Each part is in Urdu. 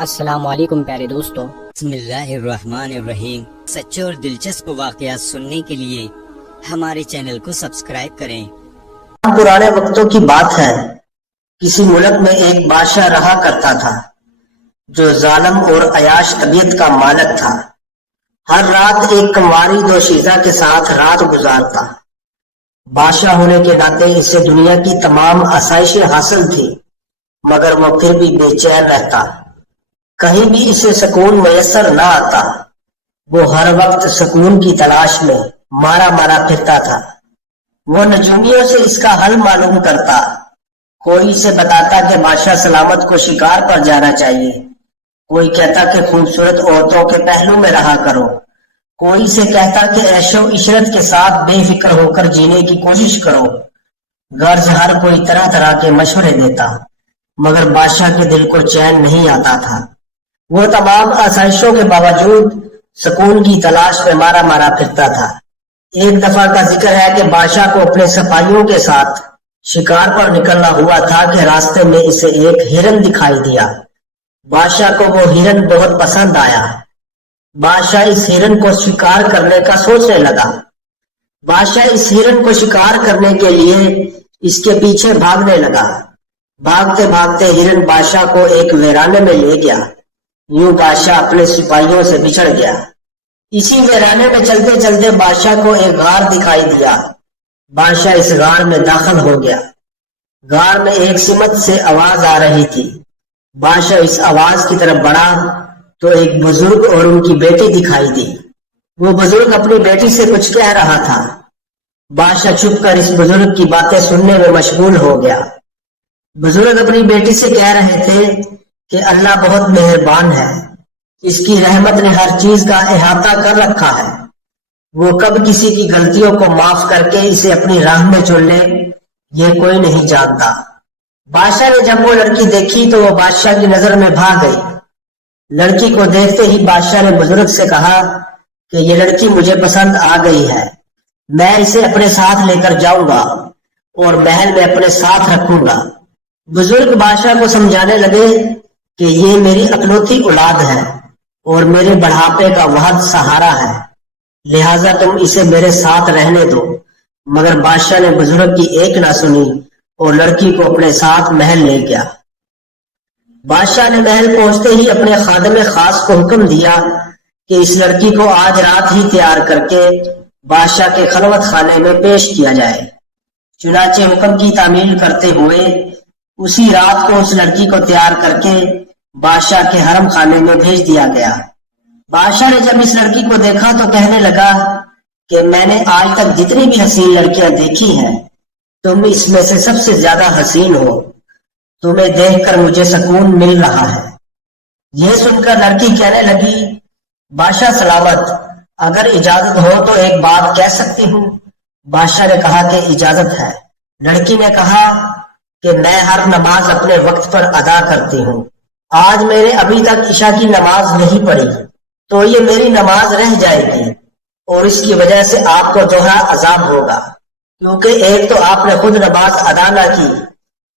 السلام علیکم پیارے دوستو، بسم اللہ الرحمن الرحیم۔ سچے اور دلچسپ واقعات سننے کے لیے ہمارے چینل کو سبسکرائب کریں۔ پرانے وقتوں کی بات ہے، کسی ملک میں ایک بادشاہ رہا کرتا تھا جو ظالم اور عیاش طبیعت کا مالک تھا۔ ہر رات ایک کنواری دوشیزہ کے ساتھ رات گزارتا۔ بادشاہ ہونے کے ناطے اسے دنیا کی تمام آسائشیں حاصل تھی، مگر وہ پھر بھی بے چین رہتا۔ کہیں بھی اسے سکون میسر نہ آتا۔ وہ ہر وقت سکون کی تلاش میں مارا مارا پھرتا تھا۔ وہ نجومیوں سے اس کا حل معلوم کرتا۔ کوئی اسے بتاتا کہ بادشاہ سلامت کو شکار پر جانا چاہیے، کوئی کہتا کہ خوبصورت عورتوں کے پہلو میں رہا کرو، کوئی اسے کہتا کہ عیش و عشرت کے ساتھ بے فکر ہو کر جینے کی کوشش کرو۔ غرض ہر کوئی طرح طرح کے مشورے دیتا، مگر بادشاہ کے دل کو چین نہیں آتا تھا۔ وہ تمام آسائشوں کے باوجود سکون کی تلاش میں مارا مارا پھرتا تھا۔ ایک دفعہ کا ذکر ہے کہ بادشاہ کو اپنے سپاہیوں کے ساتھ شکار پر نکلنا ہوا تھا کہ راستے میں اسے ایک ہرن دکھائی دیا۔ بادشاہ کو وہ ہرن بہت پسند آیا۔ بادشاہ اس ہرن کو شکار کرنے کا سوچنے لگا۔ بادشاہ اس ہرن کو شکار کرنے کے لیے اس کے پیچھے بھاگنے لگا۔ بھاگتے بھاگتے ہرن بادشاہ کو ایک ویرانے میں لے گیا۔ یوں بادشاہ اپنے سپاہیوں سے بچھڑ گیا۔ اسی ویرانے میں چلتے چلتے بادشاہ کو ایک غار دکھائی دیا۔ بادشاہ اس غار میں داخل ہو گیا۔ غار میں ایک سمت سے آواز آ رہی تھی۔ بادشاہ اس آواز کی طرف بڑھا تو ایک بزرگ اور ان کی بیٹی دکھائی دی۔ وہ بزرگ اپنی بیٹی سے کچھ کہہ رہا تھا۔ بادشاہ چھپ کر اس بزرگ کی باتیں سننے میں مشغول ہو گیا۔ بزرگ اپنی بیٹی سے کہہ رہے تھے کہ اللہ بہت مہربان ہے، اس کی رحمت نے ہر چیز کا احاطہ کر رکھا ہے۔ وہ کب کسی کی غلطیوں کو معاف کر کے اسے اپنی راہ میں چن لے، یہ کوئی نہیں جانتا۔ بادشاہ نے جب وہ لڑکی دیکھی تو وہ بادشاہ کی نظر میں بھا گئی۔ لڑکی کو دیکھتے ہی بادشاہ نے بزرگ سے کہا کہ یہ لڑکی مجھے پسند آ گئی ہے، میں اسے اپنے ساتھ لے کر جاؤں گا اور محل میں اپنے ساتھ رکھوں گا۔ بزرگ بادشاہ کو سمجھانے لگے کہ یہ میری اکلوتی اولاد ہے اور میرے بڑھاپے کا واحد سہارا ہے، لہٰذا تم اسے میرے ساتھ رہنے دو۔ مگر بادشاہ نے بزرگ کی ایک نہ سنی اور لڑکی کو اپنے ساتھ محل لے گیا۔ بادشاہ نے محل پہنچتے ہی اپنے خادم خاص کو حکم دیا کہ اس لڑکی کو آج رات ہی تیار کر کے بادشاہ کے خلوت خانے میں پیش کیا جائے۔ چنانچہ حکم کی تعمیل کرتے ہوئے اسی رات کو اس لڑکی کو تیار کر کے بادشاہ کے حرم خانے میں بھیج دیا گیا۔ بادشاہ نے جب اس لڑکی کو دیکھا تو کہنے لگا کہ میں نے آج تک جتنی بھی حسین لڑکیاں دیکھی ہیں، تم اس میں سے سب سے زیادہ حسین ہو، تمہیں دیکھ کر مجھے سکون مل رہا ہے۔ یہ سن کر لڑکی کہنے لگی، بادشاہ سلامت، اگر اجازت ہو تو ایک بات کہہ سکتی ہوں؟ بادشاہ نے کہا کہ اجازت ہے۔ لڑکی نے کہا کہ میں ہر نماز اپنے وقت پر ادا کرتی ہوں، آج میں نے ابھی تک عشاء کی نماز نہیں پڑھی، تو یہ میری نماز رہ جائے گی اور اس کی وجہ سے آپ کو دوہرا عذاب ہوگا، کیونکہ ایک تو آپ نے خود نماز ادا نہ کی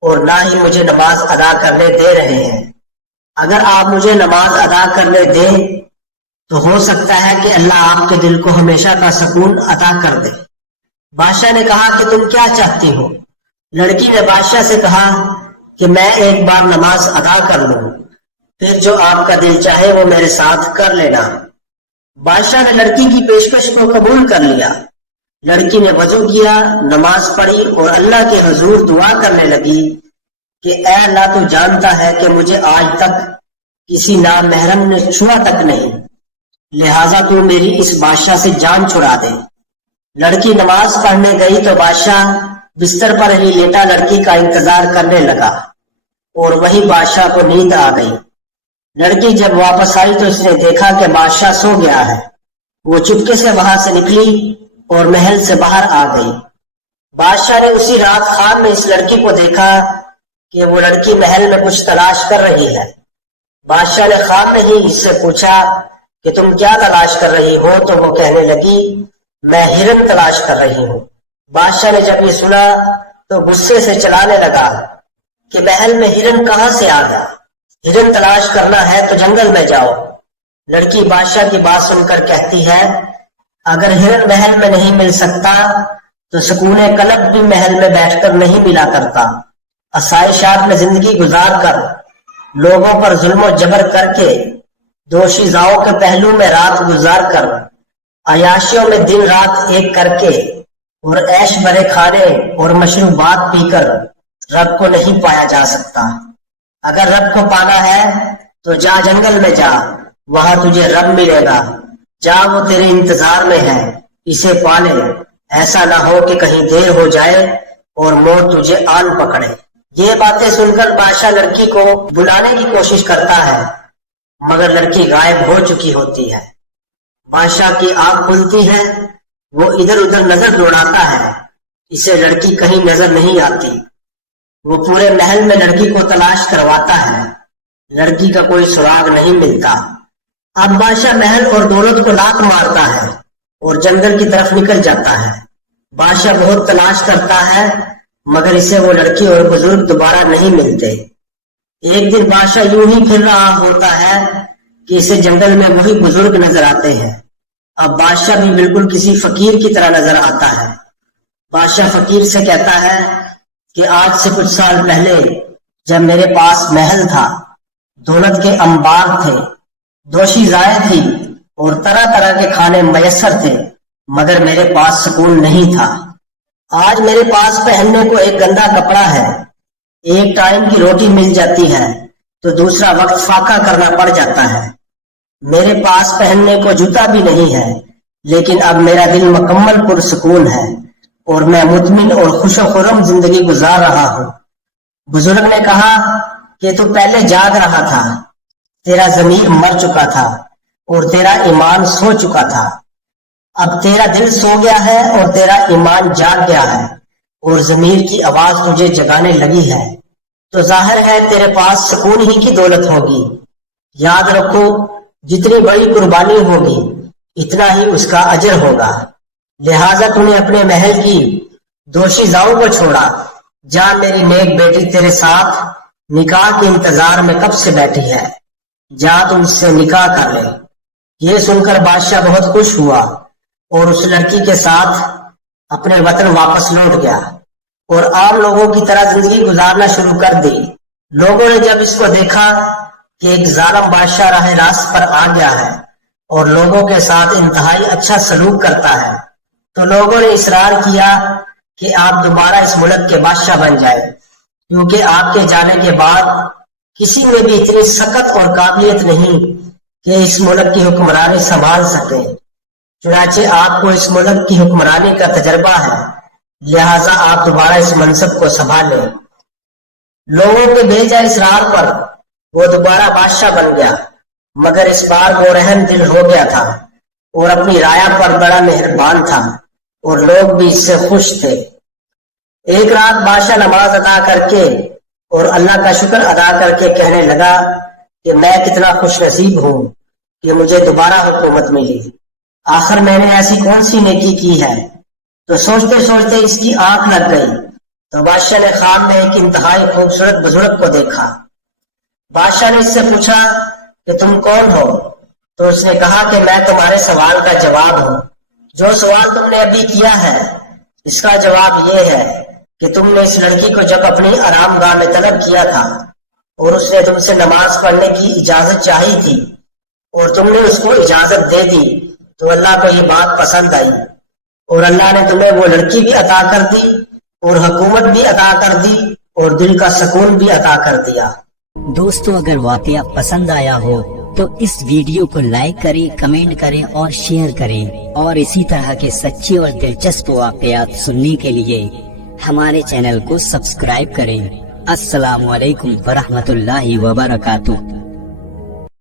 اور نہ ہی مجھے نماز ادا کرنے دے رہے ہیں۔ اگر آپ مجھے نماز ادا کرنے دیں تو ہو سکتا ہے کہ اللہ آپ کے دل کو ہمیشہ کا سکون عطا کر دے۔ بادشاہ نے کہا کہ تم کیا چاہتی ہو؟ لڑکی نے بادشاہ سے کہا کہ میں ایک بار نماز ادا کر لوں، پھر جو آپ کا دل چاہے وہ میرے ساتھ کر لینا۔ بادشاہ نے لڑکی کی پیشکش کو قبول کر لیا۔ لڑکی نے وضو کیا، نماز پڑھی اور اللہ کے حضور دعا کرنے لگی کہ اے اللہ، تو جانتا ہے کہ مجھے آج تک کسی نامحرم نے چھوا تک نہیں، لہٰذا تو میری اس بادشاہ سے جان چھڑا دے۔ لڑکی نماز پڑھنے گئی تو بادشاہ بستر پر ہی لیٹا لڑکی کا انتظار کرنے لگا اور وہی بادشاہ کو نیند آ گئی۔ لڑکی جب واپس آئی تو اس نے دیکھا کہ بادشاہ سو گیا ہے۔ وہ چپکے سے وہاں سے نکلی اور محل سے باہر آ گئی۔ بادشاہ نے اسی رات خواب میں اس لڑکی کو دیکھا کہ وہ لڑکی محل میں کچھ تلاش کر رہی ہے۔ بادشاہ نے خواب میں ہی اس سے پوچھا کہ تم کیا تلاش کر رہی ہو؟ تو وہ کہنے لگی، میں ہرن تلاش کر رہی ہوں۔ بادشاہ نے جب یہ سنا تو غصے سے چلانے لگا کہ محل میں ہرن کہاں سے آ گیا؟ ہرن تلاش کرنا ہے تو جنگل میں جاؤ۔ لڑکی بادشاہ کی بات سن کر کہتی ہے اگر ہرن محل میں نہیں مل سکتا تو سکون قلب بھی محل میں بیٹھ کر نہیں ملا کرتا۔ آسائشات میں زندگی گزار کر، لوگوں پر ظلم و جبر کر کے، دوشیزاؤں کے پہلو میں رات گزار کر، عیاشیوں میں دن رات ایک کر کے اور عیش بھرے کھانے اور مشروبات پی کر رب کو نہیں پایا جا سکتا۔ اگر رب کو پانا ہے تو جا جنگل میں جا، وہاں تجھے رب ملے گا۔ جا، وہ تیرے انتظار میں ہے، اسے پالے۔ ایسا نہ ہو کہ کہیں دیر ہو جائے اور موت تجھے آن پکڑے۔ یہ باتیں سن کر بادشاہ لڑکی کو بلانے کی کوشش کرتا ہے مگر لڑکی غائب ہو چکی ہوتی ہے۔ بادشاہ کی آنکھ کھلتی ہے، وہ ادھر ادھر نظر دوڑاتا ہے، اسے لڑکی کہیں نظر نہیں آتی۔ وہ پورے محل میں لڑکی کو تلاش کرواتا ہے، لڑکی کا کوئی سراغ نہیں ملتا۔ اب بادشاہ محل اور دولت کو لات مارتا ہے اور جنگل کی طرف نکل جاتا ہے۔ بادشاہ بہت تلاش کرتا ہے مگر اسے وہ لڑکی اور بزرگ دوبارہ نہیں ملتے۔ ایک دن بادشاہ یوں ہی پھر رہا ہوتا ہے کہ اسے جنگل میں وہی بزرگ نظر آتے ہیں۔ اب بادشاہ بھی بالکل کسی فقیر کی طرح نظر آتا ہے۔ بادشاہ فقیر سے کہتا ہے کہ آج سے کچھ سال پہلے جب میرے پاس محل تھا، دولت کے انبار تھے، دوشیزائیں تھی اور طرح طرح کے کھانے میسر تھے، مگر میرے پاس سکون نہیں تھا۔ آج میرے پاس پہننے کو ایک گندا کپڑا ہے، ایک ٹائم کی روٹی مل جاتی ہے تو دوسرا وقت فاقہ کرنا پڑ جاتا ہے۔ میرے پاس پہننے کو جوتا بھی نہیں ہے، لیکن اب میرا دل مکمل پرسکون ہے اور میں مطمئن اور خوش و خرم زندگی گزار رہا ہوں۔ بزرگ نے کہا کہ تو پہلے جاگ رہا تھا، تیرا ضمیر مر چکا تھا اور تیرا ایمان سو چکا تھا۔ اب تیرا دل سو گیا ہے اور تیرا ایمان جاگ گیا ہے اور ضمیر کی آواز تجھے جگانے لگی ہے، تو ظاہر ہے تیرے پاس سکون ہی کی دولت ہوگی۔ یاد رکھو، جتنی بڑی قربانی ہوگی اتنا ہی اس کا اجر ہوگا، لہٰذا تو نے اپنے محل کی دوشیزاؤں کو چھوڑا۔ جا، میری نیک بیٹی تیرے ساتھ نکاح کے انتظار میں کب سے بیٹھی ہے، جا تم سے نکاح کر لے۔ یہ سن کر بادشاہ بہت خوش ہوا اور اس لڑکی کے ساتھ اپنے وطن واپس لوٹ گیا اور عام لوگوں کی طرح زندگی گزارنا شروع کر دی۔ لوگوں نے جب اس کو دیکھا کہ ایک ظالم بادشاہ راہ راست پر آ گیا ہے اور لوگوں کے ساتھ انتہائی اچھا سلوک کرتا ہے، تو لوگوں نے اصرار کیا کہ آپ دوبارہ اس ملک کے بادشاہ بن جائے، کیونکہ آپ کے جانے کے بعد کسی میں بھی اتنی سخت اور قابلیت نہیں کہ اس ملک کی حکمرانی سنبھال سکے۔ چنانچہ آپ کو اس ملک کی حکمرانی کا تجربہ ہے، لہٰذا آپ دوبارہ اس منصب کو سنبھالیں۔ لوگوں کے بھیجا اصرار پر وہ دوبارہ بادشاہ بن گیا، مگر اس بار وہ رحم دل ہو گیا تھا اور اپنی رایا پر بڑا مہربان تھا اور لوگ بھی اس سے خوش تھے۔ ایک رات بادشاہ نماز ادا کر کے اور اللہ کا شکر ادا کر کے کہنے لگا کہ میں کتنا خوش نصیب ہوں کہ مجھے دوبارہ حکومت ملی۔ آخر میں نے ایسی کون سی نیکی کی ہے؟ تو سوچتے سوچتے اس کی آنکھ لگ گئی تو بادشاہ نے خواب میں ایک انتہائی خوبصورت بزرگ کو دیکھا۔ بادشاہ نے اس سے پوچھا کہ تم کون ہو؟ تو اس نے کہا کہ میں تمہارے سوال کا جواب ہوں۔ جو سوال تم نے ابھی کیا ہے اس کا جواب یہ ہے کہ تم نے اس لڑکی کو جب اپنی آرام گاہ میں طلب کیا تھا اور اس نے تم سے نماز پڑھنے کی اجازت چاہی تھی اور تم نے اس کو اجازت دے دی، تو اللہ کو یہ بات پسند آئی اور اللہ نے تمہیں وہ لڑکی بھی عطا کر دی اور حکومت بھی عطا کر دی اور دل کا سکون بھی عطا کر دیا۔ دوستو، اگر واقعہ پسند آیا ہو تو اس ویڈیو کو لائک کریں، کمنٹ کریں اور شیئر کریں، اور اسی طرح کے سچے اور دلچسپ واقعات سننے کے لیے ہمارے چینل کو سبسکرائب کریں۔ السلام علیکم ورحمۃ اللہ وبرکاتہ۔